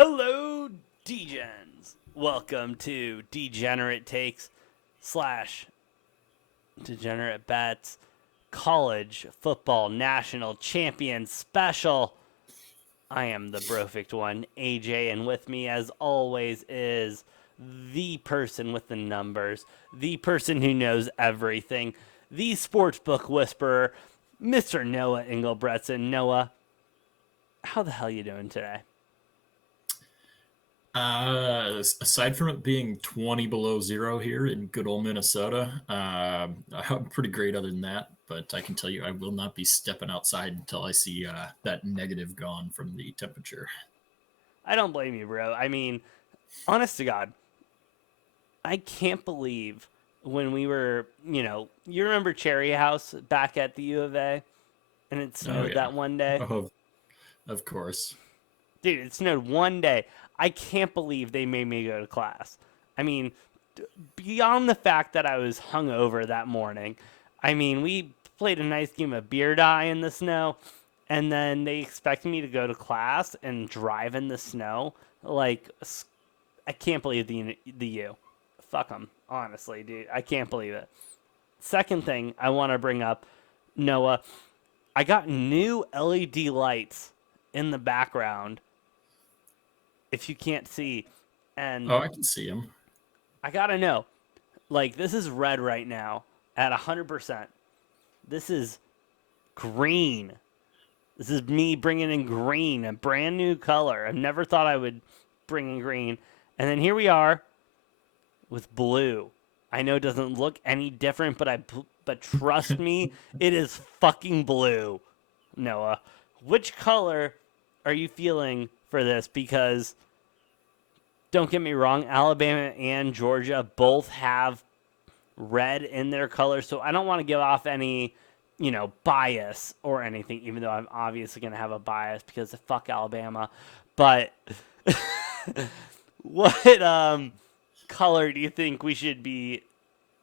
Hello, Degens. Welcome to Degenerate Takes slash Degenerate Bets College Football National Champion Special. I am the perfect one, AJ, and with me, as always, is the person with the numbers, the person who knows everything, the sportsbook whisperer, Mr. Noah Engelbretson. Noah, how the hell you doing today? Aside from it being 20 below zero here in good old Minnesota, I'm pretty great other than that. But I can tell you, I will not be stepping outside until I see that negative gone from the temperature. I don't blame you, bro. I mean, honest to God, I can't believe when we were, you remember Cherry House back at the U of A and it Oh snowed yeah, that one day? oh of course. Dude, it snowed one day. I can't believe they made me go to class. I mean, beyond the fact that I was hungover that morning, I mean, we played a nice game of beer die in the snow, and then they expected me to go to class and drive in the snow. Like, I can't believe the U. Fuck them, honestly, dude. I can't believe it. Second thing I want to bring up, Noah, I got new LED lights in the background. If you can't see, and Oh, I can see him. I gotta know, like this is red right now at 100%. This is green. This is me bringing in green, a brand new color. I never thought I would bring in green, and then here we are with blue. I know it doesn't look any different, but trust me, it is fucking blue. Noah, which color are you feeling for this? Because don't get me wrong, Alabama and Georgia both have red in their colors, so I don't want to give off any, bias or anything, even though I'm obviously going to have a bias because fuck Alabama. But what color do you think we should be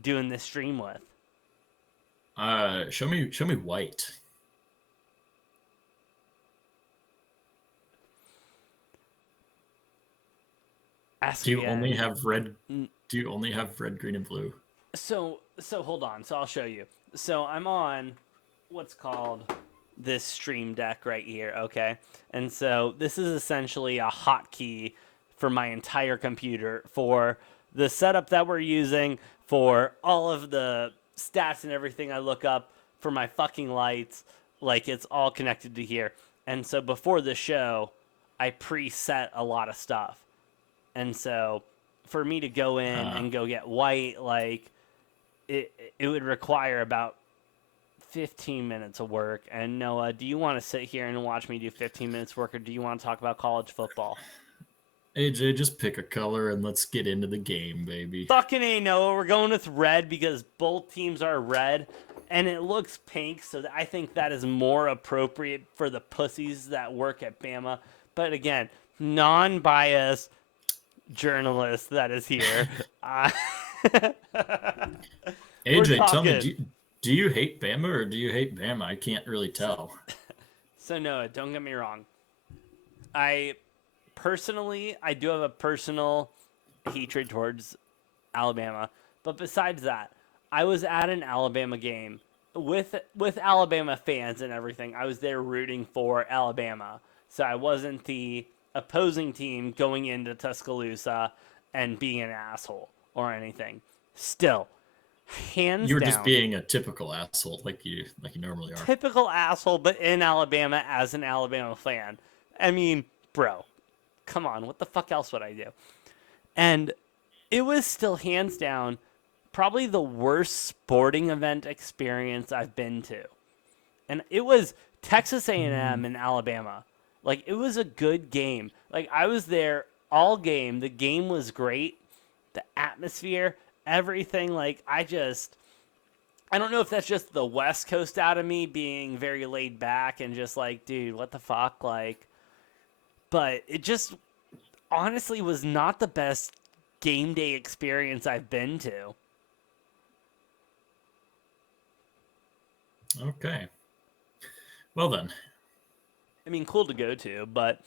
doing this stream with? Show me white. Ask Do you only again. have red? Do you only have red, green, and blue? So hold on. So I'll show you. So I'm on what's called this stream deck right here, okay? And so this is essentially a hotkey for my entire computer for the setup that we're using, for all of the stats and everything I look up, for my fucking lights. Like it's all connected to here. And so before the show, I preset a lot of stuff. And so for me to go in Uh, and go get white, like it would require about 15 minutes of work. And Noah, do you want to sit here and watch me do 15 minutes work, or do you want to talk about college football? AJ, just pick a color and let's get into the game, baby. Fucking A, Noah. We're going with red because both teams are red. And it looks pink, so I think that is more appropriate for the pussies that work at Bama. But again, non biased journalist that is here. Uh, we're AJ, tell me, talking. do you hate Bama or do you hate Bama? I can't really So, tell. so Noah, don't get me wrong. I personally, I do have a personal hatred towards Alabama. But besides that, I was at an Alabama game with Alabama fans and everything. I was there rooting for Alabama. So I wasn't the opposing team going into Tuscaloosa and being an asshole or anything. Still, hands You were just down, being a typical asshole, like you normally are. typical asshole, but in Alabama as an Alabama fan. I mean, bro, come on, what the fuck else would I do? And it was still hands down probably the worst sporting event experience I've been to. And it was Texas A&M and Mm. M and Alabama. Like it was a good game. Like I was there all game. The game was great. The atmosphere, everything like I don't know if that's just the West Coast out of me being very laid back and just like, dude, what the fuck like, but it just honestly was not the best game day experience I've been to. Okay. Well then, I mean, cool to go to, but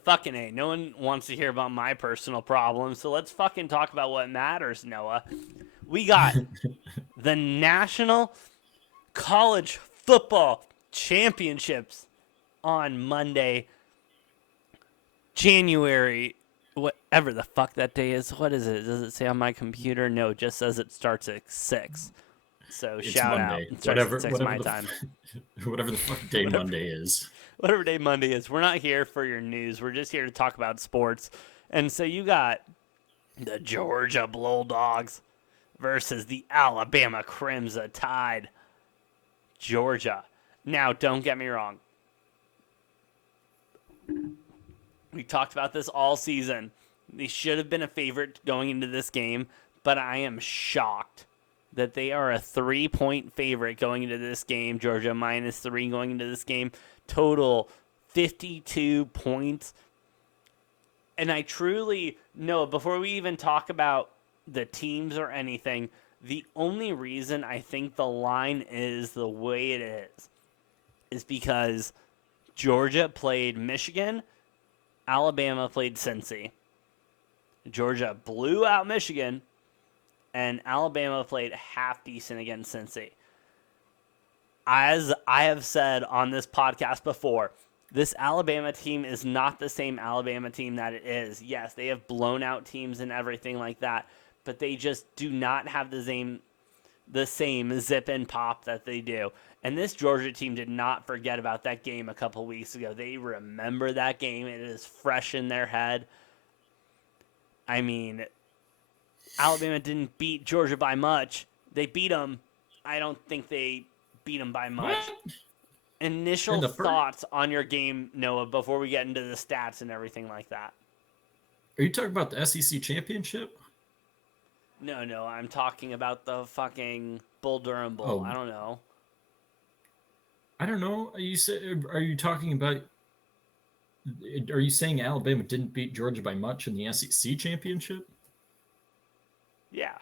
Fucking A. No one wants to hear about my personal problems, so let's fucking talk about what matters, Noah. We got the National College Football Championships on Monday, January, whatever the fuck that day is. What is it? Does it say on my computer? No, it just says it starts at 6. So It's shout out. Monday. It starts at 6 Whatever my time. whatever the fuck day Whatever. Monday is. Whatever day Monday is. We're not here for your news. We're just here to talk about sports. And so you got the Georgia Bulldogs versus the Alabama Crimson Tide. Georgia. Now, don't get me wrong. We talked about this all season. They should have been a favorite going into this game, but I am shocked that they are a 3-point favorite going into this game. Georgia -3 going into this game. Total 52 points. And I truly know, before we even talk about the teams or anything, the only reason I think the line is the way it is because Georgia played Michigan, Alabama played Cincy. Georgia blew out Michigan, and Alabama played half decent against Cincy. As I have said on this podcast before, this Alabama team is not the same Alabama team that it is. Yes, they have blown out teams and everything like that, but they just do not have the same zip and pop that they do. And this Georgia team did not forget about that game a couple weeks ago. They remember that game. It is fresh in their head. I mean, Alabama didn't beat Georgia by much. They beat them. I don't think they beat them by much. What? Initial thoughts on your game, Noah, before we get into the stats and everything like that. Are you talking about the SEC championship? No, I'm talking about the fucking Bull Durham Bowl. Oh. I don't know. I don't know. Are you talking about? Are you saying Alabama didn't beat Georgia by much in the SEC championship? Yeah.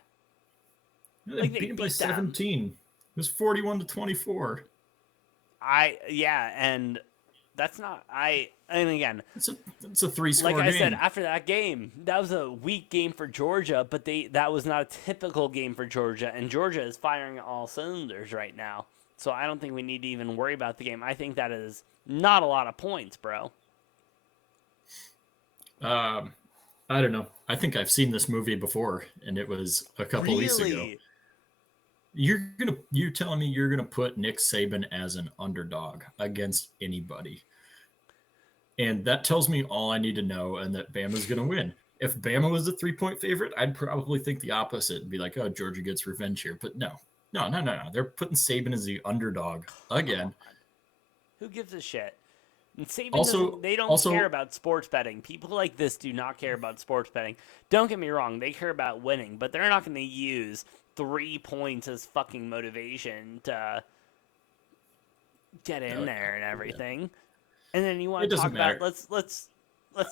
They beat them by 17. It was 41-24. And that's not and again, it's a 3-score like I game. said, after that game, that was a weak game for Georgia, but that was not a typical game for Georgia, and Georgia is firing all cylinders right now. So I don't think we need to even worry about the game. I think that is not a lot of points, bro. I don't know. I think I've seen this movie before, and it was a couple weeks ago. You're telling me you're gonna put Nick Saban as an underdog against anybody, and that tells me all I need to know, and that Bama's gonna win. If Bama was a 3-point favorite, I'd probably think the opposite and be like, "Oh, Georgia gets revenge here." But no. They're putting Saban as the underdog again. Who gives a shit? And Saban they don't care about sports betting. People like this do not care about sports betting. Don't get me wrong, they care about winning, but they're not going to use 3 points as fucking motivation to get in there and everything. Yeah. And then you want to talk about let's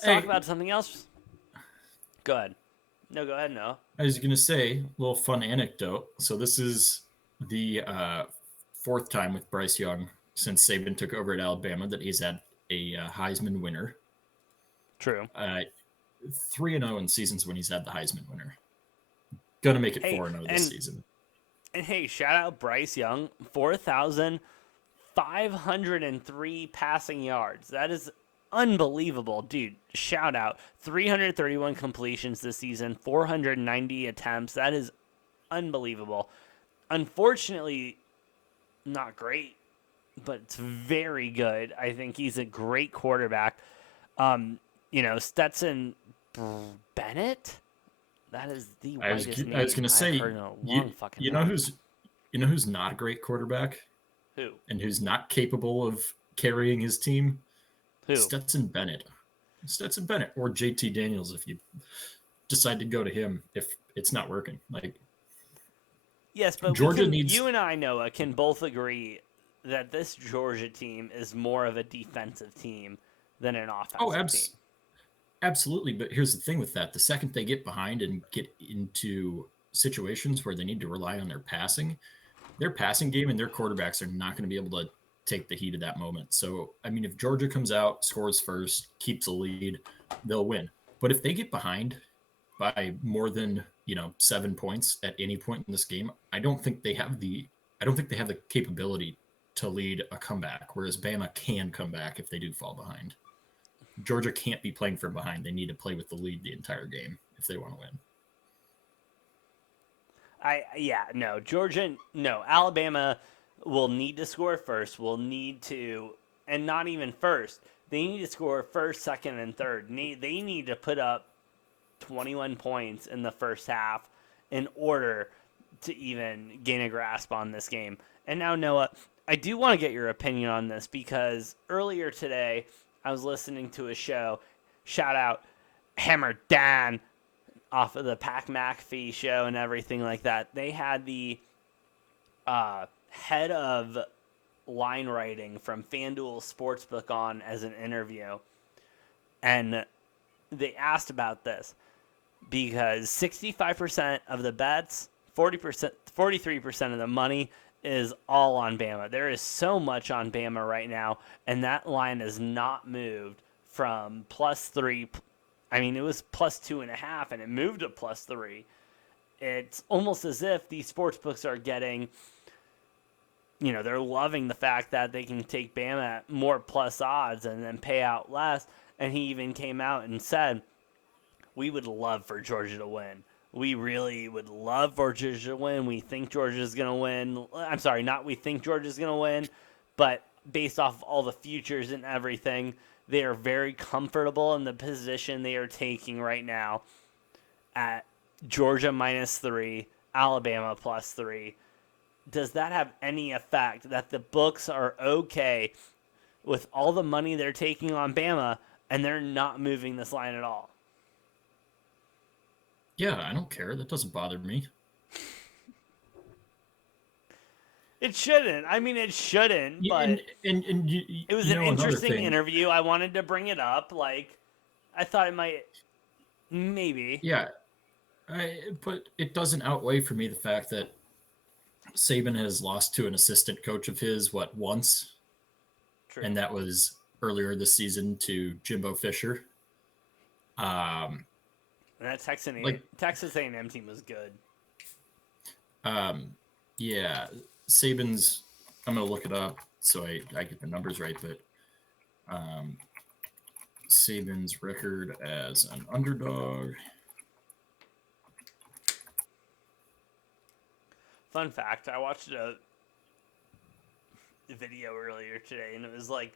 talk about something else. Go ahead. No, go ahead. No. I was going to say a little fun anecdote. So this is the 4th time with Bryce Young since Saban took over at Alabama that he's had a Heisman winner. True. 3-0 in seasons when he's had the Heisman winner. Gonna make it 4-0 this season. And hey, shout out Bryce Young, 4,503 passing yards. That is unbelievable, dude. Shout out. 331 completions this season, 490 attempts. That is unbelievable. Unfortunately, not great, but it's very good. I think he's a great quarterback. Stetson Bennett. That is the whitest name I was going to say, you know who's not a great quarterback? Who? And who's not capable of carrying his team? Who? Stetson Bennett or JT Daniels if you decide to go to him if it's not working. Yes, but Georgia you and I, Noah, can both agree that this Georgia team is more of a defensive team than an offensive team. Absolutely, but here's the thing with that. The second they get behind and get into situations where they need to rely on their passing game and their quarterbacks are not going to be able take the heat of that moment. So, I mean, if Georgia comes out, scores first, keeps a lead, they'll win. But if they get behind by more than 7 points at any point in this game, I don't think they have the capability to lead a comeback. Whereas Bama can come back if they do fall behind. Georgia can't be playing from behind. They need to play with the lead the entire game if they want to win. Alabama will need to score first. Will need to, and not even first. They need to score first, second, and third. They need to put up 21 points in the first half in order to even gain a grasp on this game. And now, Noah, I do want to get your opinion on this because earlier today I was listening to a show. Shout out Hammer Dan off of the Pac McAfee show and everything like that. They had the head of line writing from FanDuel Sportsbook on as an interview. And they asked about this because 65% of the bets, 43% of the money is all on Bama. There is so much on Bama right now, and that line has not moved from +3. I mean, it was +2.5, and it moved to +3. It's almost as if these sports books are getting, they're loving the fact that they can take Bama at more plus odds and then pay out less. And he even came out and said, we would love for Georgia to win. We really would love for Georgia to win. We think Georgia's going to win. I'm sorry, not we think Georgia's going to win, but based off all the futures and everything, they are very comfortable in the position they are taking right now at Georgia -3, Alabama +3. Does that have any effect that the books are okay with all the money they're taking on Bama and they're not moving this line at all? Yeah, I don't care. That doesn't bother me. It shouldn't. I mean, it shouldn't, but it was an interesting interview. I wanted to bring it up. I thought it might, maybe. Yeah, but it doesn't outweigh for me the fact that Saban has lost to an assistant coach of his, once? True. And that was earlier this season to Jimbo Fisher. And that Texas A&M team was good. Yeah, Saban's. I'm gonna look it up so I get the numbers right, but Saban's record as an underdog. Fun fact: I watched a video earlier today, and it was like,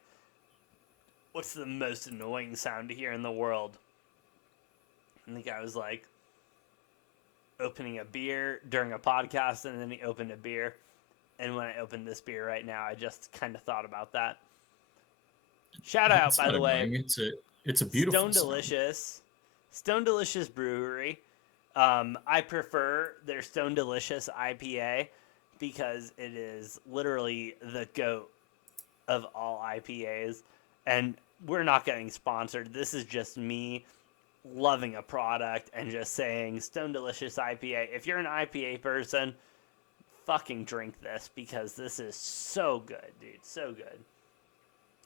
"What's the most annoying sound to hear in the world?" And the guy was like, opening a beer during a podcast, and then he opened a beer. And when I opened this beer right now, I just kind of thought about that. Shout out, by the way. It's a beautiful Stone Delicious Brewery. I prefer their Stone Delicious IPA because it is literally the GOAT of all IPAs. And we're not getting sponsored. This is just me loving a product and just saying Stone Delicious IPA. If you're an IPA person, fucking drink this because this is so good, dude. So good.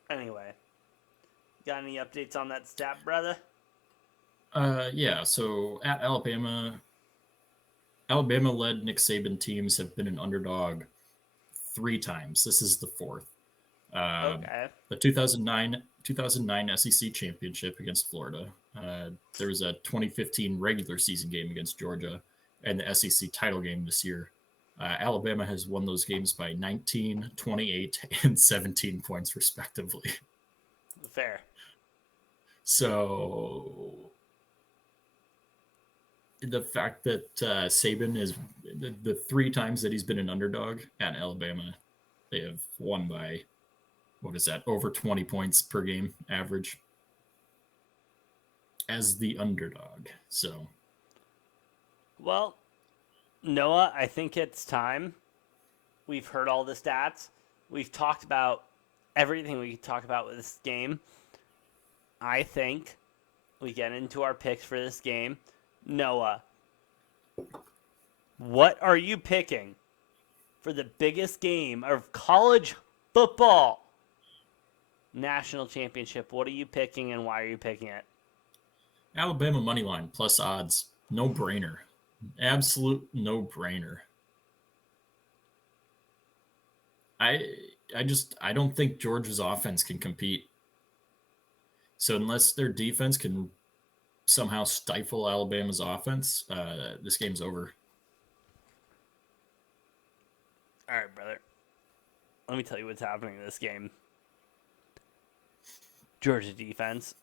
Anyway, got any updates on that stat, brother? Yeah, so at Alabama led Nick Saban teams have been an underdog 3 times. This is the 4th. Okay. The 2009 SEC championship against Florida. There was a 2015 regular season game against Georgia, and the SEC title game this year. Alabama has won those games by 19, 28, and 17 points, respectively. Fair. So the fact that Saban is the 3 times that he's been an underdog at Alabama, they have won by, over 20 points per game average as the underdog. So, well, Noah, I think it's time. We've heard all the stats. We've talked about everything we could talk about with this game. I think we get into our picks for this game. Noah, what are you picking for the biggest game of college football national championship. What are you picking and why are you picking it? Alabama money line plus odds. No brainer. Absolute no brainer. I I don't think Georgia's offense can compete. So unless their defense can somehow stifle Alabama's offense, this game's over. All right, brother. Let me tell you what's happening in this game. Georgia defense.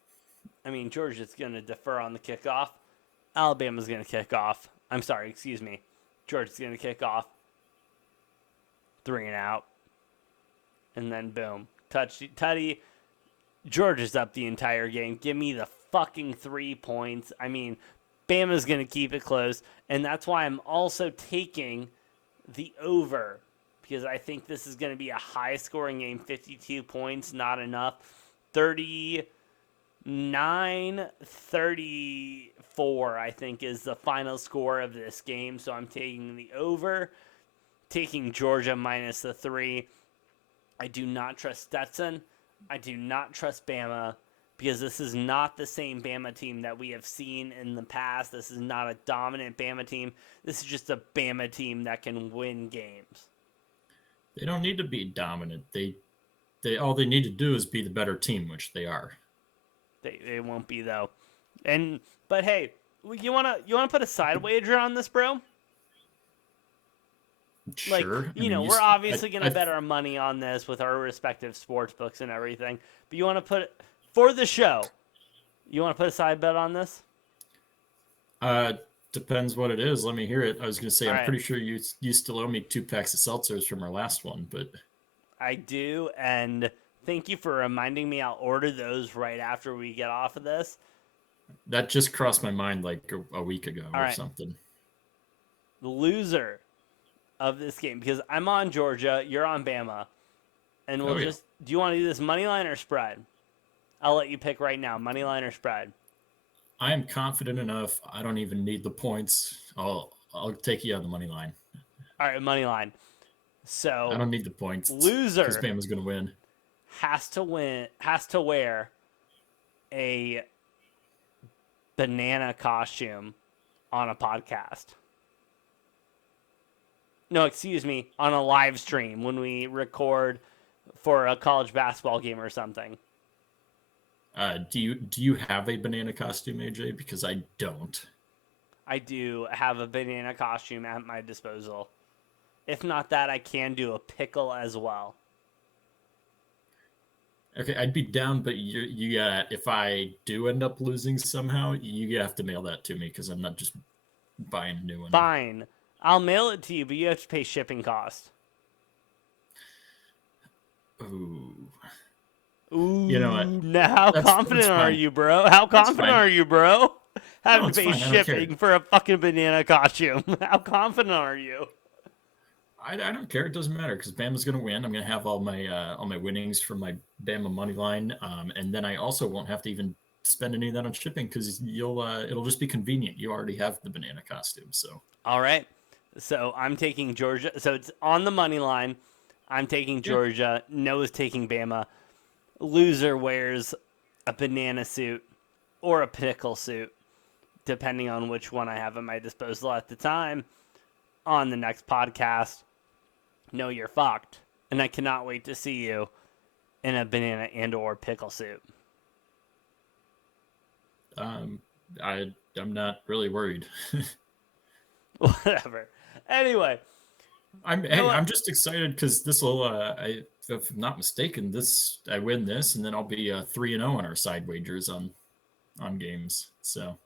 I mean, Georgia's going to defer on the kickoff. Alabama's going to kick off. I'm sorry, excuse me. Georgia's going to kick off. 3 and out. And then boom. Tutty. Georgia's up the entire game. Give me the fucking 3 points. I mean, Bama's going to keep it close. And that's why I'm also taking the over. Because I think this is going to be a high-scoring game. 52 points, not enough. 39-34, I think, is the final score of this game. So I'm taking the over. Taking Georgia minus the 3. I do not trust Stetson. I do not trust Bama. Because this is not the same Bama team that we have seen in the past. This is not a dominant Bama team. This is just a Bama team that can win games. They don't need to be dominant. They all they need to do is be the better team, which they are. They won't be though. But hey, you wanna put a side wager on this, bro? Sure. Like, we're obviously gonna bet our money on this with our respective sports books and everything. But you wanna put for the show? You wanna put a side bet on this? Depends what it is. Let me hear it. I was going to say, All I'm right. pretty sure you still owe me 2 packs of seltzers from our last one, but I do, and thank you for reminding me. I'll order those right after we get off of this. that just crossed my mind like a week ago All or right. something. The loser of this game, because I'm on Georgia, you're on Bama, and we'll Oh, yeah. do you want to do this money line or spread? I'll let you pick right now, money line or spread. I am confident enough. I don't even need the points. I'll take you on the money line. All right, money line. So I don't need the points. Loser. Because Bama's going to win. Has to wear a banana costume on a podcast. No, excuse me, on a live stream when we record for a college basketball game or something. Do you have a banana costume, AJ? Because I don't. I do have a banana costume at my disposal. If not that, I can do a pickle as well. Okay, I'd be down, but you got if I do end up losing somehow, you have to mail that to me because I'm not just buying a new one. Fine. I'll mail it to you, but you have to pay shipping cost. Ooh. Ooh, You know what? now how confident are fine. you, bro? How confident fine. are you, bro? Having it's to pay fine. I don't care. shipping for a fucking banana costume. How confident are you? I don't care. It doesn't matter because Bama's going to win. I'm going to have all my winnings from my Bama money line, and then I also won't have to even spend any of that on shipping because it'll just be convenient. You already have the banana costume, so. All right. So I'm taking Georgia. So it's on the money line. I'm taking Georgia. Noah's taking Bama. Loser wears a banana suit or a pickle suit, depending on which one I have at my disposal at the time. On the next podcast, no, you're fucked. And I cannot wait to see you in a banana and or pickle suit. I'm not really worried. Whatever. Anyway. I'm just excited because this will, if I'm not mistaken, I win this, and then I'll be 3-0 on our side wagers on games. So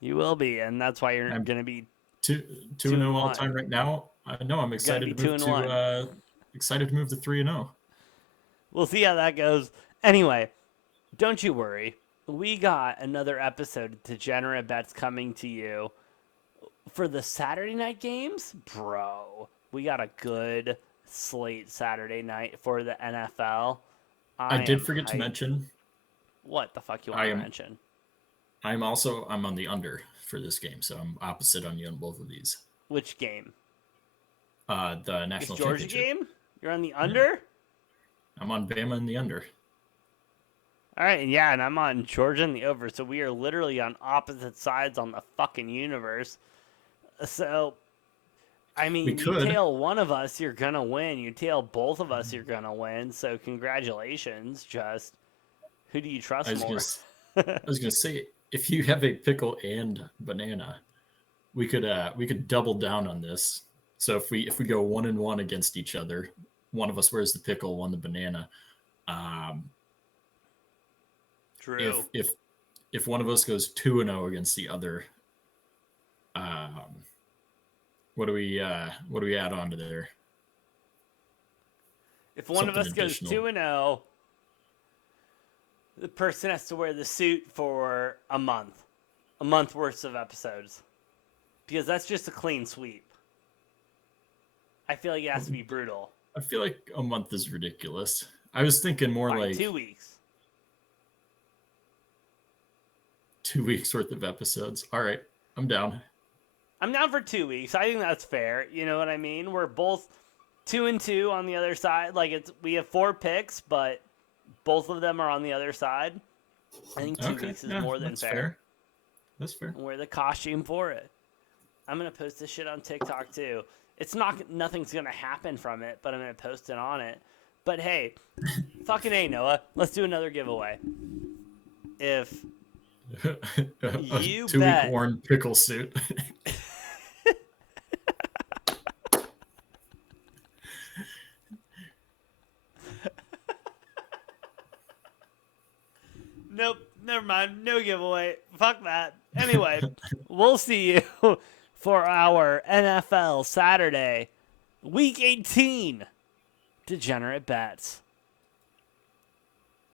You will be, and that's why you're going to be 2-0 all time right now. I know I'm excited to move to excited to move to 3-0. We'll see how that goes. Anyway, don't you worry. We got another episode of Degenerate Bets coming to you for the Saturday night games, bro. We got a good slate Saturday night for the NFL. I did forget to mention. What the fuck you want to mention? I'm on the under for this game, so I'm opposite on you on both of these. Which game? The national Georgia championship game. You're on the under. I'm on Bama in the under. All right, yeah, and I'm on Georgia in the over. So we are literally on opposite sides on the fucking universe. So, I We mean, you could. tail one of us, you're gonna win. You tail both of us, you're gonna win. So congratulations. Just who do you I trust was gonna. more? I was gonna say if you have a pickle and banana, we could double down on this. So if we go 1-1 against each other, one of us wears the pickle, one the banana. Um, True. if one of us goes 2-0 against the other, um, what do we add on to there? If one of Something us goes additional. 2-0, the person has to wear the suit for a month worth of episodes, because that's just a clean sweep. I feel like it has to be brutal. I feel like a month is ridiculous. I was thinking more Fine, like 2 weeks. 2 weeks worth of episodes. All right, I'm down. I'm down for 2 weeks. I think that's fair. You know what I mean? We're both 2-2 on the other side. Like we have 4 picks, but both of them are on the other side. I think two Okay, weeks is yeah, more than that's fair. fair. That's fair. Wear the costume for it. I'm gonna post this shit on TikTok too. It's not nothing's gonna happen from it, but I'm gonna post it on it. But hey, fucking A, Noah. Let's do another giveaway. If A you 2 week bet worn pickle suit. Nope, never mind. No giveaway. Fuck that. Anyway, we'll see you for our NFL Saturday, Week 18 Degenerate Bets.